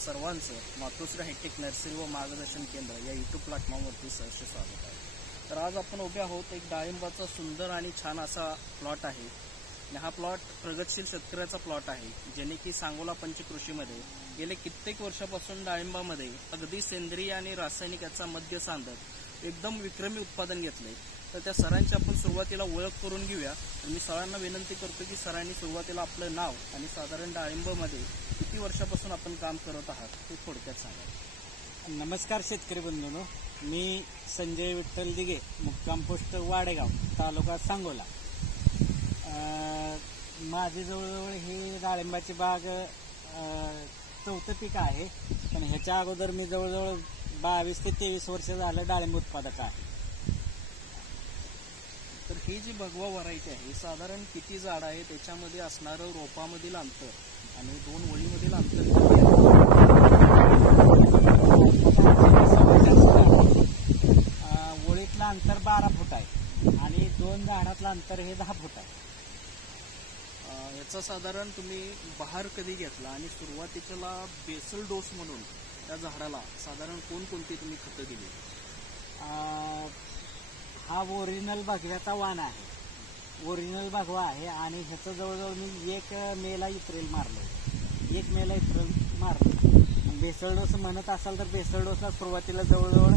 सर्वांचं मातोश्री hi tech nursery व मार्गदर्शन केंद्र या यूट्यूब प्लॅटफॉर्मवरती सहर्ष स्वागत आहे. तर आज आपण उभे आहोत एक डाळिंबाचा सुंदर आणि छान असा प्लॉट आहे. आणि हा प्लॉट प्रगतशील शेतकऱ्याचा प्लॉट आहे ज्याने की सांगोला पंचकृषीमध्ये गेले कित्येक वर्षापासून डाळिंबामध्ये अगदी सेंद्रिय आणि रासायनिक याचा मध्य सांधत एकदम विक्रमी उत्पादन घेतले. तर त्या सरांची आपण सुरुवातीला ओळख करून घेऊया. मी सरांना विनंती करतो की सरांनी सुरुवातीला आपलं नाव आणि साधारण डाळिंबमध्ये किती वर्षापासून आपण काम करत आहात ते थोडक्यात सांगा. नमस्कार शेतकरी बंधूंनो. मी संजय विठ्ठल दिगे मुक्काम पोस्ट वाडेगाव तालुका सांगोला. माझी जवळजवळ ही डाळिंबाची बाग चौथं पीक आहे. पण ह्याच्या अगोदर मी जवळजवळ बावीस ते तेवीस वर्ष झालं डाळिंब उत्पादक आहे. तर ही जी भगवा व्हरायटी आहे साधारण किती झाड आहे त्याच्यामध्ये असणारं रोपामधील अंतर आणि दोन ओळीमधील अंतर ओळीतलं अंतर बारा फूट आहे आणि दोन झाडातलं अंतर हे दहा फूट आहे. याचा साधारण तुम्ही बहार कधी घेतला आणि सुरुवातीला बेसल डोस म्हणून त्या झाडाला साधारण कोणकोणती तुम्ही खतं दिली? हा ओरिजिनल भगव्याचा वाण आहे. ओरिजिनल भगवा आहे आणि ह्याचं जवळजवळ मी एक मेला इत्रेल मारलं एक मेला इत्रेल मारलं डोस म्हणत असाल तर बेसळ डोसला सुरुवातीला जवळजवळ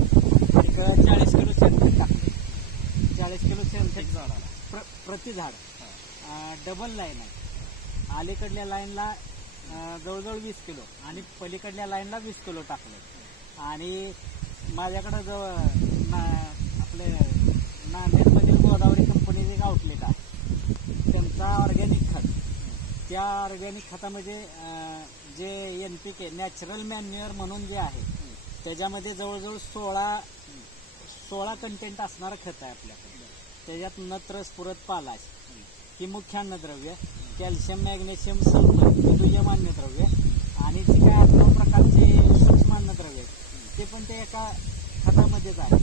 एक चाळीस किलो शेणखत टाकले चाळीस किलो शेणखत झाडाला. प्र प्रति झाड. डबल लाईन आहे. अलीकडल्या लाईनला जवळजवळ वीस किलो आणि पलीकडल्या लाईनला वीस किलो टाकलं आणि माझ्याकडं जवळ आपले नांदेडमधील गोदावरी कंपनीचे एक आउटलेट आहे त्यांचा ऑर्गॅनिक खत. त्या ऑर्गॅनिक खतामध्ये जे N P K natural manure म्हणून जे आहे त्याच्यामध्ये जवळजवळ सोळा सोळा कंटेंट असणारं खत आहे आपल्याकडे. त्याच्यात नत्र स्फुरत पालाश ही मुख्य अन्नद्रव्य कॅल्शियम मॅग्नेशियम सल्फर दुय्यम अन्नद्रव्य आणि जे काय अठरा प्रकारचे सूक्ष्म अन्नद्रव्य आहेत ते पण ते एका खतामध्येच आहे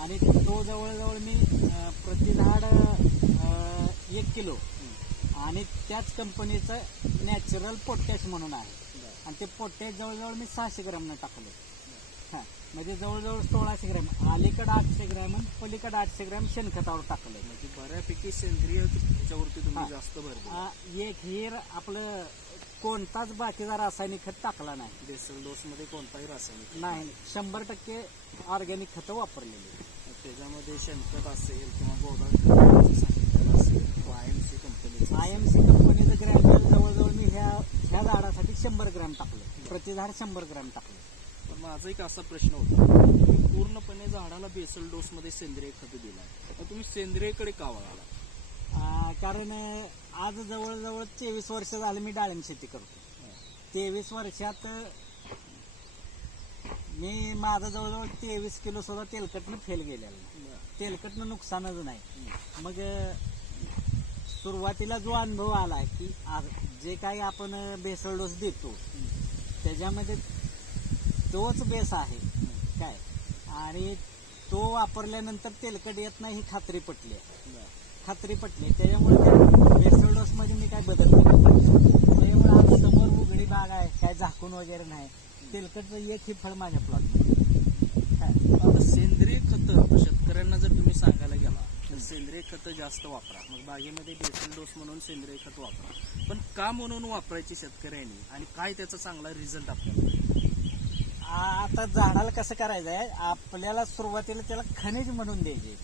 आणि तो जवळजवळ मी अं, प्रति झाड अं, एक किलो. आणि त्याच कंपनीचं नॅचरल पोटॅश म्हणून आहे. आणि ते पोटॅश जवळजवळ मी सहाशे ग्रामनं टाकलं हा. म्हणजे जवळजवळ सोळाशे ग्रॅम. अलीकडं आठशे ग्रॅम आणि पलीकडं आठशे ग्रॅम शेणखतावर टाकलंय. म्हणजे बऱ्यापैकी सेंद्रिय ह्याच्यावरती तुम्ही. जास्त भर एक हेर आपलं कोणताच बाकीचा रासायनिक खत टाकला नाही. बेसल डोस मध्ये कोणताही रासायनिक नाही शंभर टक्के ऑर्गॅनिक खतं वापरलेली. त्याच्यामध्ये शेणखत असेल किंवा गोदावरी सांगितलेलं असेल किंवा आय एम सी कंपनीचं आय एम सी कंपनीचं ग्रॅन्युअल जवळजवळ मी ह्या ह्या झाडासाठी शंभर ग्रॅम टाकलं. प्रति झाड शंभर ग्रॅम टाकलं. तर माझा एक असा प्रश्न होता तुम्ही पूर्णपणे झाडाला बेसल डोस मध्ये सेंद्रिय खत दिलाय तर तुम्ही सेंद्रियकडे का वळाला कारण आज जवळजवळ तेवीस वर्ष झालं मी डाळिंब शेती करतो. तेवीस वर्षात मी माझं जवळजवळ तेवीस किलो सुद्धा तेलकटनं फेल गेलेलं तेलकटनं नुकसानच नाही. मग सुरुवातीला जो अनुभव आला की आज जे काही आपण बेसळ डोस देतो त्याच्यामध्ये तोच बेस आहे. काय? आणि तो वापरल्यानंतर तेलकट येत नाही ही खात्री पटली. खात्री पटली. त्याच्यामुळे त्या बेसल डोस मध्ये मी काय बदल केला त्याच्यामुळे आज समोर उघडी बाग आहे काय झाकून वगैरे नाही तेलकटचं एकही फळ माझ्या प्लॉट आता सेंद्रिय खत शेतकऱ्यांना जर तुम्ही सांगायला गेला तर सेंद्रिय खत जास्त वापरा. मग बागेमध्ये बेसल डोस म्हणून सेंद्रिय खत वापरा. पण का म्हणून वापरायची शेतकऱ्यांनी? आणि काय त्याचा चांगला रिझल्ट आपल्याला? आता झाडाला कसं करायचं आहे? आपल्याला सुरुवातीला त्याला खनिज म्हणून द्यायचे.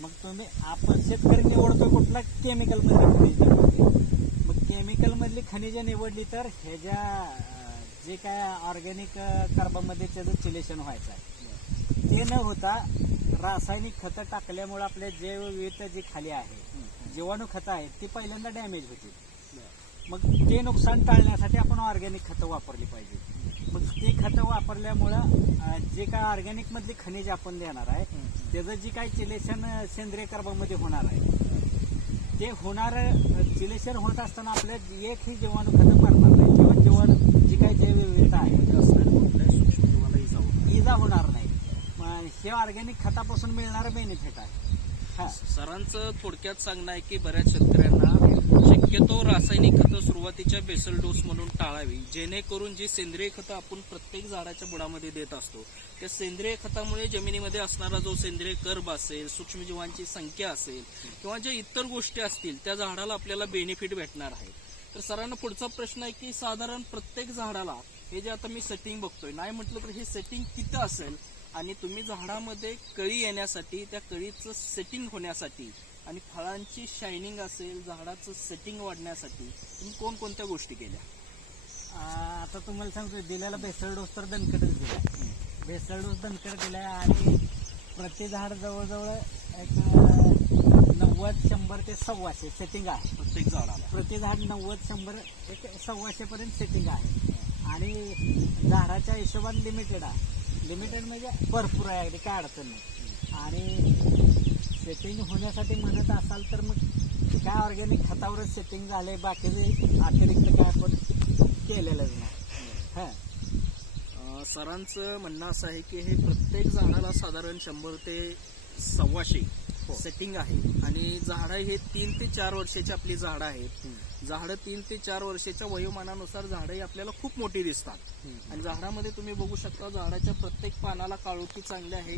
मग तुम्ही आपण शेतकरी निवडतो कुठला? केमिकल मधली खनिज. मग केमिकल मधली खनिज निवडली तर ह्याच्या जे काय ऑर्गॅनिक कार्बामध्ये त्याचं चिलेशन व्हायचं आहे. ते न होता रासायनिक खतं टाकल्यामुळे आपल्या जैवविविधता जी खाली आहे जीवाणू खतं आहेत ती पहिल्यांदा डॅमेज होती. मग ते नुकसान टाळण्यासाठी आपण ऑर्गॅनिक खतं वापरली पाहिजे. मग ती खतं वापरल्यामुळं जे काय ऑर्गॅनिक मधली खनिज आपण देणार आहे त्याचं जे काय चिलेशन सेंद्रिय कर्बामध्ये होणार आहे ते होणार चिलेशन होत असताना आपल्या एकही जीवाणू खतं मरणार नाही. किंवा जीवन जी काही जैवविविधता आहे म्हणजे असणाऱ्या कुठल्याही सूक्ष्म जीवाला इजा होत होणार नाही. हे ऑर्गॅनिक खतापासून मिळणार बेनिफिट आहे. हा. सरांचं थोडक्यात सांगणं आहे की बऱ्याच शेतकऱ्यांना शक्यतो रासायनिक खतं सुरुवातीच्या बेसल डोस म्हणून टाळावी जेणेकरून जी सेंद्रिय खतं आपण प्रत्येक झाडाच्या बुडामध्ये देत असतो त्या सेंद्रिय खतामुळे जमिनीमध्ये असणारा जो सेंद्रिय कर्ब असेल सूक्ष्मजीवांची संख्या असेल किंवा ज्या इतर गोष्टी असतील त्या झाडाला आपल्याला बेनिफिट भेटणार आहे तर सरांना पुढचा प्रश्न आहे की साधारण प्रत्येक झाडाला हे जे आता मी सेटिंग बघतोय नाही म्हटलं तर हे सेटिंग किती असेल आणि तुम्ही झाडामध्ये कळी येण्यासाठी त्या कळीचं सेटिंग होण्यासाठी आणि फळांची शायनिंग असेल झाडाचं सेटिंग वाढण्यासाठी तुम्ही कोणकोणत्या गोष्टी केल्या? आता तुम्हाला सांगतो दिलेला बेसळ डोस तर दणकटच दिला. बेसळ डोस दणकट दिलाय आणि प्रति झाड जवळजवळ एक नव्वद शंभर ते सव्वाशे सेटिंग आहे. प्रत्येक झाडाला. प्रति झाड नव्वद शंभर एक सव्वाशे पर्यंत सेटिंग आहे. आणि झाडाच्या हिशोबाने लिमिटेड आहे. लिमिटेड म्हणजे भरपूर आहे अगदी काय अडचण नाही. आणि सेटिंग होण्यासाठी म्हणत असाल तर मग काय ऑर्गॅनिक खतावरच सेटिंग झाले बाकीचे अतिरिक्त काय आपण केलेलंच नाही. हां. सरांचं म्हणणं असं आहे की हे प्रत्येक झाडाला साधारण शंभर ते सव्वाशे. सेटिंग आहे. आणि झाडं हे तीन ते चार वर्षाची आपली झाडं आहेत. झाडं तीन ते चार वर्षाच्या वयोमानानुसार झाडं ही आपल्याला खूप मोठी दिसतात. आणि झाडामध्ये तुम्ही बघू शकता झाडाच्या प्रत्येक पानाला काळोखी चांगली आहे.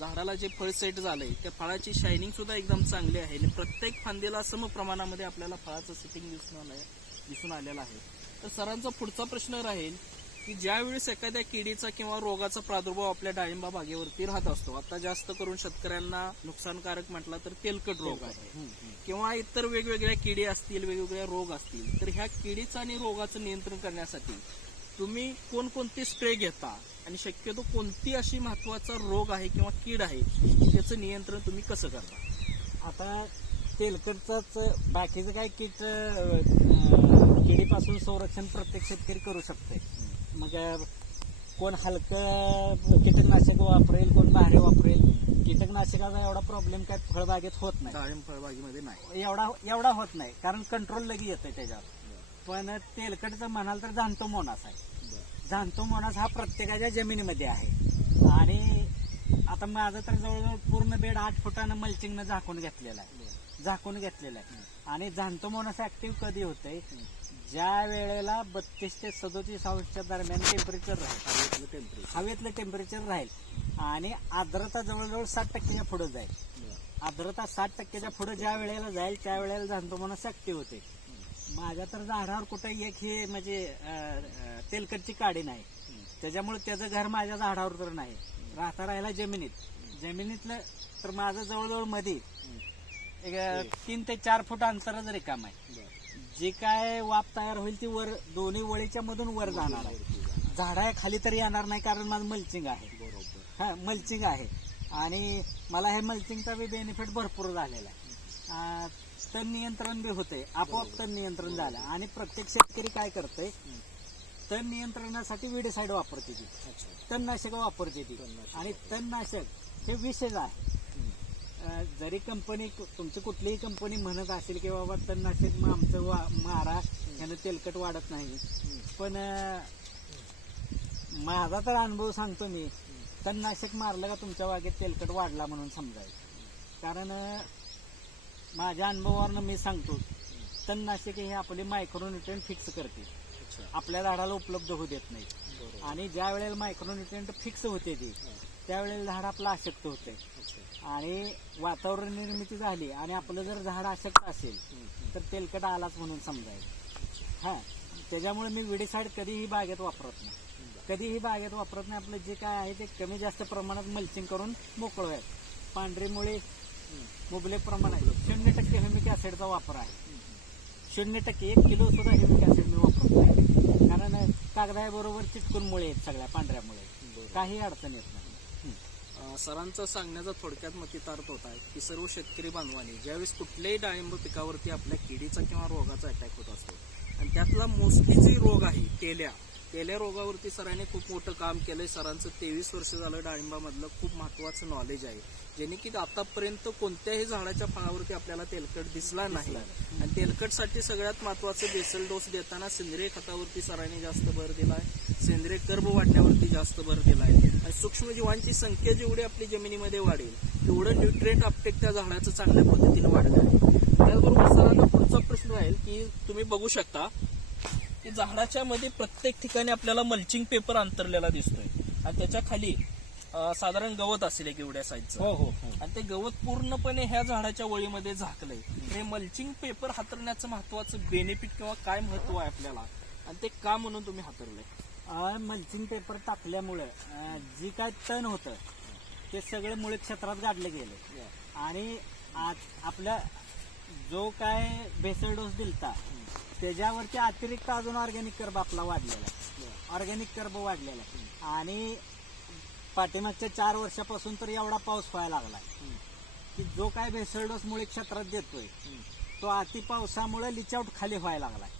झाडाला जे फळ सेट झालंय त्या फळाची शायनिंग सुद्धा एकदम चांगली आहे. आणि प्रत्येक फांदीला सम प्रमाणामध्ये आपल्याला फळाचं सेटिंग दिसून आलंय दिसून आलेलं आहे. तर सरांचा पुढचा प्रश्न राहील की ज्यावेळेस एखाद्या किडीचा किंवा रोगाचा प्रादुर्भाव आपल्या डाळिंबा बागेवरती राहत असतो आता जास्त करून शेतकऱ्यांना नुकसानकारक म्हटला तर तेलकट रोग आहे. किंवा इतर वेगवेगळ्या किडी असतील वेगवेगळे रोग असतील तर ह्या किडीचं आणि रोगाचं नियंत्रण करण्यासाठी तुम्ही कोणकोणते स्प्रे घेता? आणि शक्यतो कोणती अशी महत्त्वाचा रोग आहे किंवा कीड आहे त्याचं नियंत्रण तुम्ही कसं करता? आता तेलकटच बाकीचं काय कीट किडीपासून संरक्षण प्रत्येक शेतकरी करू शकते मग कोण हलकं कीटकनाशक वापरेल कोण भारी वापरेल कीटकनाशकाचा एवढा प्रॉब्लेम काय फळबागेत होत नाही. फळबागेमध्ये नाही. एवढा एवढा होत नाही. कारण कंट्रोल लगी येतंय त्याच्यावर. पण तेलकटचं म्हणाल तर जाणतो मोनास आहे. जाणतो मोनास हा प्रत्येकाच्या जमिनीमध्ये आहे. आणि आता माझं तर जवळजवळ पूर्ण बेड आठ फुटानं मल्चिंगनं झाकून घेतलेला आहे. झाकून घेतलेला आहे. आणि जाणतो मोनास ऍक्टिव्ह कधी होतंय? ज्या वेळेला बत्तीस ते सदोतीस अंशच्या दरम्यान टेम्परेचर राहील. टेम्परेचर हवेतलं टेम्परेचर राहील. आणि आर्द्रता जवळजवळ साठ टक्क्याच्या पुढे जाईल. आर्द्रता साठ टक्क्याच्या पुढे ज्या वेळेला जाईल त्या वेळेला जाणतो ऍक्टिव्ह होते माझ्या तर झाडावर कुठे एक हे म्हणजे तेलकटची काडी नाही. त्याच्यामुळे त्याचं घर माझ्या झाडावर तर नाही. राहता राहिला जमिनीत. जमिनीतलं तर माझं जवळजवळमध्ये एक तीन ते चार फूट अंतरच रिकाम आहे. जे काय वाप तयार होईल ती वर दोन्ही वळीच्या मधून वर जाणार आहे. झाडा खाली तरी येणार नाही कारण माझं मल्चिंग आहे. बरोबर. हा मल्चिंग आहे. आणि मला हे मल्चिंगचा बी बेनिफिट भरपूर झालेला आहे. तण नियंत्रण बी होते आपोआप तण नियंत्रण झालं. आणि प्रत्येक शेतकरी काय करतंय? तण नियंत्रणासाठी विडीसाईड वापरते ती. अच्छा. तणनाशक वापरते ती. आणि तणनाशक हे विषय आहे. जरी कंपनी तुमची कुठलीही कंपनी म्हणत असेल की बाबा तणनाशक मग आमचं वा मारा यानं तेलकट वाढत नाही. पण माझा तर अनुभव सांगतो मी तणनाशक मारलं का तुमच्या बागेत तेलकट वाढला म्हणून समजायचं. कारण माझ्या अनुभवावरनं मी सांगतो तणनाशक हे आपले मायक्रोन्युट्रिएंट फिक्स करते. आपल्या झाडाला उपलब्ध होऊ देत नाही. आणि ज्या वेळेला मायक्रोन्युट्रियंट फिक्स होते ती त्यावेळेला झाड आपलं अशक्त होते. आणि वातावरण निर्मिती झाली आणि आपलं जर झाड अशक्त असेल तर तेलकट आलाच म्हणून समजायचं. हां. त्याच्यामुळे मी विडीसाईड कधीही बागेत वापरत नाही. कधीही बागेत वापरत नाही. आपलं जे काय आहे ते कमी जास्त प्रमाणात मल्चिंग करून मोकळं आहे. पांढरीमुळे मुबलेक प्रमाणात शून्य टक्के हेमिक ऍसिडचा वापर आहे. शून्य टक्के एक किलो सुद्धा हेमिक ऍसिड मी वापरत आहे कागदाबरोबर चिटकून मुळे आहेत सगळ्या पांढऱ्या मुळे काही अडचण येत नाही. सरांचा सांगण्याचा थोडक्यात मतितार्थ होता की सर्व शेतकरी बांधवांनी ज्यावेळेस कुठल्याही डाळिंब पिकावरती आपल्या किडीचा किंवा रोगाचा अटॅक होत असतो आणि त्यातला मोस्टली जे रोग आहे तेल्या तेल्या रोगावरती सरांनी खूप मोठं काम केलंय. सरांचं तेवीस वर्ष झालं डाळिंबामधलं खूप महत्वाचं नॉलेज आहे. जेणे की आतापर्यंत कोणत्याही झाडाच्या फळावरती आपल्याला तेलकट दिसला नाही. आणि तेलकटसाठी सगळ्यात महत्वाचं बेसल डोस देताना सेंद्रिय खतावरती सरांनी जास्त भर दिलाय. सेंद्रिय कर्ब वाढण्यावरती जास्त भर दिलाय. आणि सूक्ष्मजीवांची संख्या जेवढी आपली जमिनीमध्ये वाढेल तेवढं न्यूट्रिएंट अपटेक त्या झाडाचं चांगल्या पद्धतीने वाढणार आहे. त्याचबरोबर सरांना पुढचा प्रश्न राहील की तुम्ही बघू शकता की झाडाच्या मध्ये प्रत्येक ठिकाणी आपल्याला मल्चिंग पेपर अंतरलेला दिसतोय. आणि त्याच्याखाली साधारण गवत असेल एक एवढ्या साईजचं हो हो हो. आणि ते गवत पूर्णपणे ह्या झाडाच्या वळीमध्ये झाकलंय. हे मल्चिंग पेपर हातरण्याचं महत्वाचं बेनिफिट किंवा काय महत्त्व आहे आपल्याला? आणि ते का म्हणून तुम्ही हातरलंय? मल्चिंग पेपर टाकल्यामुळे जी काय तण होतं ते सगळे मुळे क्षेत्रात गाडले गेले. आणि आज आपल्या जो काय भेसळ डोस दिलता त्याच्यावरती अतिरिक्त अजून ऑर्गॅनिक कर्ब आपला वाढलेला आहे. ऑर्गॅनिक कर्ब वाढलेला आहे. आणि पाठीमागच्या चार वर्षापासून तर एवढा पाऊस व्हायला लागला की जो काय भेसळ डोस मुळे क्षेत्रात देतोय तो अति पावसामुळे लिचआउट खाली व्हायला लागलाय.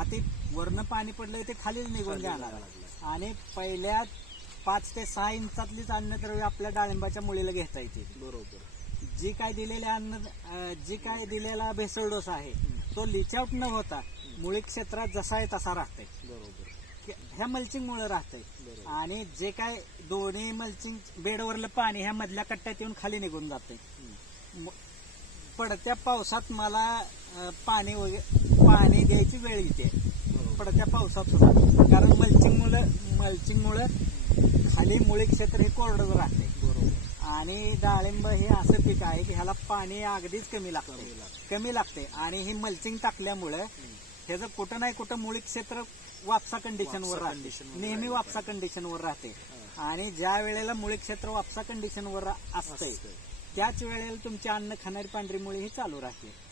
अति वरनं पाणी पडलंय ते खालीच निघून जायला आहे. आणि पहिल्या पाच ते सहा इंचातलीच अन्नद्रव्य आपल्या डाळिंबाच्या मुळीला घेता येते. बरोबर. जी काय दिलेले अन्न जी काय दिलेला भेसळ डोस आहे तो लिचआउट न होता मुळी क्षेत्रात जसा आहे तसा राहतंय. बरोबर. ह्या मल्चिंग मुळे राहतंय. आणि जे काय दोन्ही मल्चिंग बेडवरलं पाणी ह्या मधल्या कट्ट्यात येऊन खाली निघून जाते पडत्या पावसात मला पाणी वगैरे पाणी द्यायची वेळ येते. पडत्या पावसात सुद्धा. कारण मल्चिंग मुळे मल्चिंग मुळे खाली मुळे क्षेत्र हे कोरडच राहते आणि डाळिंब हे असं पीक आहे की ह्याला पाणी अगदीच कमी लागते. कमी लागते. आणि ही मल्चिंग टाकल्यामुळे ह्याचं कुठं नाही कुठं मुळी क्षेत्र वापसा कंडिशनवर राहते. नेहमी वापसा कंडिशनवर राहते. आणि ज्या वेळेला मुळी क्षेत्र वापसा कंडिशनवर असते. त्याच वेळेला तुमची अन्न खाणारी पांढरी मुळी ही चालू राहते.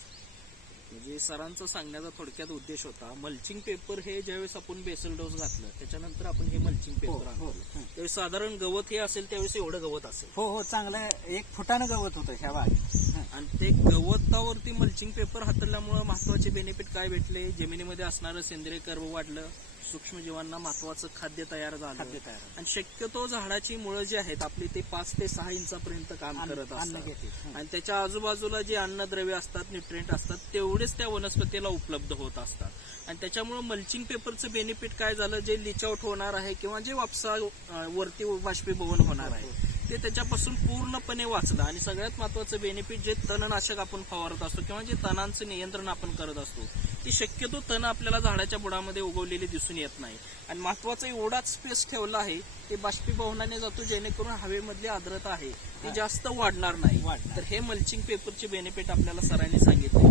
म्हणजे सरांचा सांगण्याचा थोडक्यात उद्देश होता मल्चिंग पेपर हे ज्यावेळेस आपण बेसल डोस घातलं त्याच्यानंतर आपण हे मल्चिंग हो, पेपर हो, आणलं हं. त्यावेळेस साधारण गवत हे असेल त्यावेळेस एवढं गवत असेल हो हो चांगलं एक फुटानं गवत होतं ह्या बागेत हं. आणि ते गवतावरती मल्चिंग पेपर हातरल्यामुळे महत्त्वाचे बेनिफिट काय भेटले? जमिनीमध्ये असणारं सेंद्रिय कर्ब वाढलं सूक्ष्मजीवांना महत्वाचं खाद्य तयार झालं. खाद्य तयार. आणि शक्यतो झाडाची मुळं जी आहेत आपली ते पाच ते सहा इंचापर्यंत काम करत असतात. हं. आणि त्याच्या आजूबाजूला जे अन्नद्रव्य असतात न्यूट्रिएंट असतात तेवढेच त्या वनस्पतीला उपलब्ध होत असतात. आणि त्याच्यामुळे मल्चिंग पेपरचं बेनिफिट काय झालं? जे लिच आउट होणार आहे किंवा जे वापसा वरती बाष्पीभवन होणार आहे. ते त्याच्यापासून पूर्णपणे वाचलं. आणि सगळ्यात महत्वाचं बेनिफिट जे तणनाशक आपण फवारत असतो किंवा जे तणांचं नियंत्रण आपण करत असतो ती शक्यतो तण आपल्याला झाडाच्या बुडामध्ये उगवलेली दिसून येत नाही. आणि महत्त्वाचा एवढाच स्पेस ठेवला आहे ते बाष्पीभवनाने जातो जेणेकरून हवेमधली आर्द्रता आहे ती जास्त वाढणार नाही. तर हे मल्चिंग पेपरचे बेनिफिट आपल्याला सरांनी सांगितले.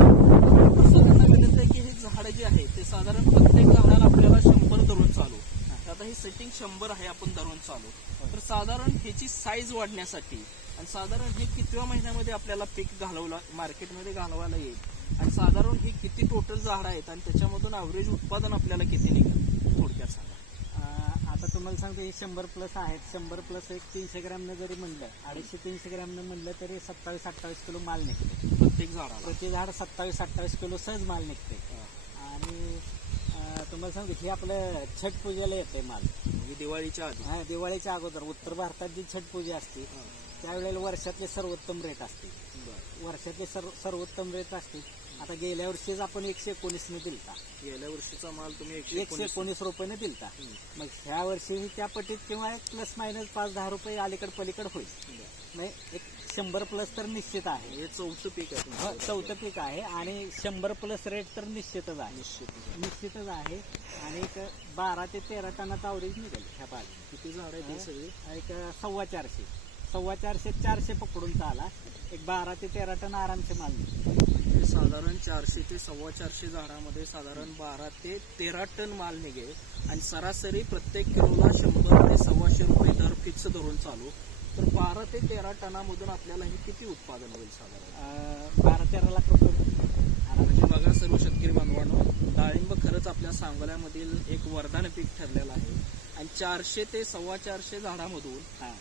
सरांना विनंती आहे की हे झाडं जे आहे ते साधारण प्रत्येक झाडाला आपल्याला शंभर धरून चालू. आता ही सेटिंग शंभर आहे आपण धरून चालू. तर साधारण ह्याची साईज वाढण्यासाठी आणि साधारण हे कितव्या महिन्यामध्ये आपल्याला पीक घालवला मार्केटमध्ये घालवायला येईल? आणि साधारण ही किती टोटल झाडं आहेत आणि त्याच्यामधून अवरेज उत्पादन आपल्याला किती निघेल? थोडक्यात सांगा. आता तुम्हाला सांगतो हे शंभर प्लस आहेत. शंभर प्लस एक तीनशे ग्रॅमनं जरी म्हणलं अडीचशे तीनशे ग्रॅमनं म्हणलं तरी सत्तावीस अठ्ठावीस किलो माल निघते प्रत्येक झाडाला. प्रति झाड सत्तावीस अठ्ठावीस किलो सहज माल निघते आणि तुम्हाला सांगतो हे आपलं छठ पूजेला येते माल. म्हणजे दिवाळीच्या आधी. हा, दिवाळीच्या अगोदर उत्तर भारतात जी छठ पूजा असते त्यावेळेला वर्षातले सर्वोत्तम रेट असते. वर्षातले सर्व सर्वोत्तम रेट असते. आता गेल्या वर्षीच आपण एकशे एकोणीसने दिलता. गेल्या वर्षीचा माल तुम्ही एकशे एकोणीस रुपयाने दिलता. मग ह्या वर्षी त्या पटीत किंवा एक प्लस मायनस पाच दहा रुपये अलीकड पलीकड होईल. नाही एक शंभर प्लस तर निश्चित आहे. हे चौथं पीक आहे. ह, तुमचं. चौथं पीक आहे आणि शंभर प्लस रेट तर निश्चितच आहे. निश्चित निश्चितच आहे. आणि एक बारा ते तेरा टनाचा अवरेज निघेल ह्या बाग किती झाड आहेत हे सगळी? एक सव्वा चारशे. सव्वा चारशे चारशे पकडून चाला. एक बारा ते तेरा टन आरामसे माल निघेल. म्हणजे साधारण चारशे ते सव्वा चारशे झाडामध्ये साधारण बारा ते तेरा टन माल निघेल. आणि सरासरी प्रत्येक किलोला शंभर ते सव्वाशे रुपये दर फिक्स धरून चालू. तर बारा ते तेरा टनामधून आपल्याला हे किती उत्पादन होईल साधारण? बारा तेरा लाख रुपये म्हणजे बघा सर्व शेतकरी बांधवांनो डाळिंब खरंच आपल्या सांगोल्यामधील एक वरदान पीक ठरलेलं आहे. आणि चारशे ते सव्वा चारशे झाडामधून.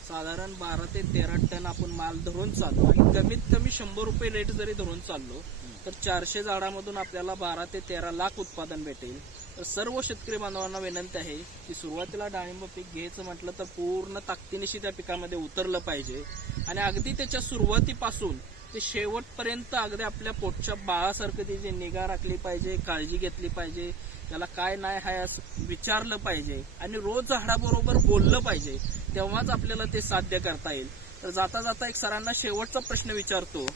साधारण बारा ते तेरा टन आपण माल धरून चाललो. आणि कमीत कमी शंभर रुपये रेट जरी धरून चाललो तर चारशे झाडामधून आपल्याला बारा ते तेरा लाख उत्पादन भेटेल. तर सर्व शेतकरी बांधवांना विनंती आहे की सुरुवातीला डाळिंब पीक घ्यायचं म्हटलं तर पूर्ण ताकदीनिशी त्या पिकामध्ये उतरलं पाहिजे. आणि अगदी त्याच्या सुरुवातीपासून ते शेवटपर्यंत अगदी आपल्या पोटच्या बाळासारखं त्याची निगा राखली पाहिजे काळजी घेतली पाहिजे त्याला काय नाही हाय असं विचारलं पाहिजे आणि रोज झाडाबरोबर बोललं पाहिजे तेव्हाच आपल्याला ते साध्य करता येईल. तर जाता जाता एक सरांना शेवटचा प्रश्न विचारतो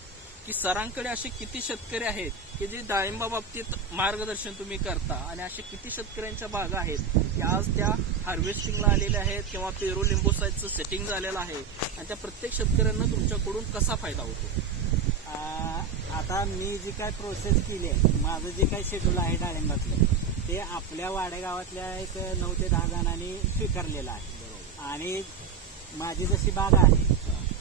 की सरांकडे असे किती शेतकरी आहेत की जे डाळिंबा बाबतीत मार्गदर्शन तुम्ही करता आणि असे किती शेतकऱ्यांच्या बागा आहेत की आज त्या हार्वेस्टिंगला आलेल्या आहेत किंवा पेरू लिंबू साईजचं सेटिंग झालेलं आहे आणि त्या प्रत्येक शेतकऱ्यांना तुमच्याकडून कसा फायदा होतो? आता मी जी काय प्रोसेस केली आहे माझं जे काय शेड्यूल आहे डाळिंबातलं ते आपल्या वाडेगावातल्या एक नऊ ते दहा जणांनी स्वीकारलेलं आहे. आणि माझी जशी बाग आहे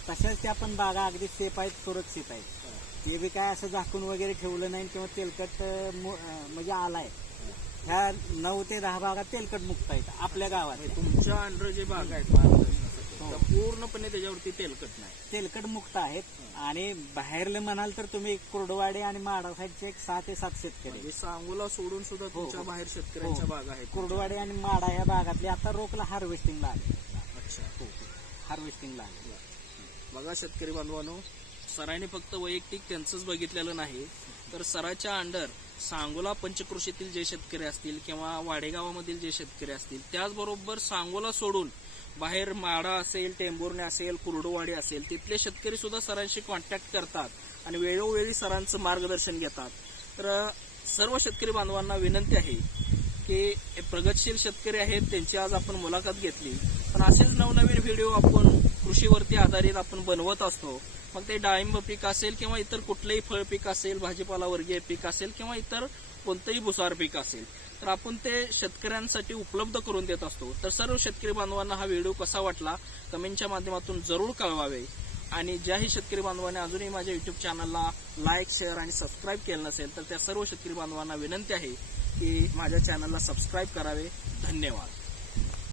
तशाच त्या पण बागा अगदी सेफ आहेत सुरक्षित आहेत. ते बी काय असं झाकून वगैरे ठेवलं नाही किंवा तेलकट म्हणजे आलाय. ह्या नऊ ते दहा बागा तेलकट मुक्त आहेत आपल्या गावात. हे तुमच्या अंडर जे बाग आहेत हो. पूर्णपणे त्याच्यावरती तेलकट नाही. तेलकट मुक्त आहेत. आणि बाहेरले म्हणाल तर तुम्ही कुर्डवाडी आणि माडा साईडचे एक सहा ते सात शेतकरी म्हणजे सांगोला सोडून सुद्धा तुमच्या हो. बाहेर शेतकऱ्यांच्या हो. बागा आहेत कुर्डवाडी आणि माडा या भागातले आता रोकला हार्वेस्टिंगला आले. अच्छा. हो. हार्वेस्टिंगला आले. बघा शेतकरी बांधवांनो सरांनी फक्त वैयक्तिक त्यांचंच बघितलेलं नाही तर सराच्या अंडर सांगोला पंचकृषीतील जे शेतकरी असतील किंवा वाडेगावामधील जे शेतकरी असतील त्याचबरोबर सांगोला सोडून बाहेर माडा असेल टेंभुर्णे असेल कुर्डुवाडी असेल तिथले शेतकरी सुद्धा सरांशी कॉन्टॅक्ट करतात आणि वेळोवेळी सरांचं मार्गदर्शन घेतात. तर सर्व शेतकरी बांधवांना विनंती आहे की प्रगतशील शेतकरी आहेत त्यांची आज आपण मुलाखत घेतली. पण असेच नवनवीन व्हिडिओ आपण कृषीवरती आधारित आपण बनवत असतो मग ते डाळिंब पीक असेल किंवा इतर कुठलंही फळ पीक असेल भाजीपाला वर्गीय पीक असेल किंवा इतर कोणतंही भुसार पीक असेल तर आपण ते शेतकऱ्यांसाठी उपलब्ध करून देत असतो. तर सर्व शेतकरी बांधवांना हा व्हिडिओ कसा वाटला कमेंटच्या माध्यमातून जरूर कळवावे. आणि ज्याही शेतकरी बांधवांनी अजूनही माझ्या युट्यूब चॅनलला लाईक शेअर आणि सबस्क्राईब केलं नसेल तर त्या सर्व शेतकरी बांधवांना विनंती आहे की माझ्या चॅनलला सबस्क्राईब करावे. धन्यवाद.